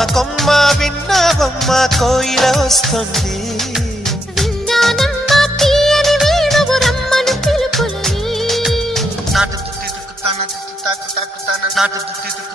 కొమ్మ విన్నావమ్మ కోయిల వస్తుంది. విన్నానమ్మ తీయని వేణువు రమ్మను పిలుపులని. నాటు దుత్తి దుక్కుతాన దుత్తి తాకు తాకుతాన నాటు దుత్తి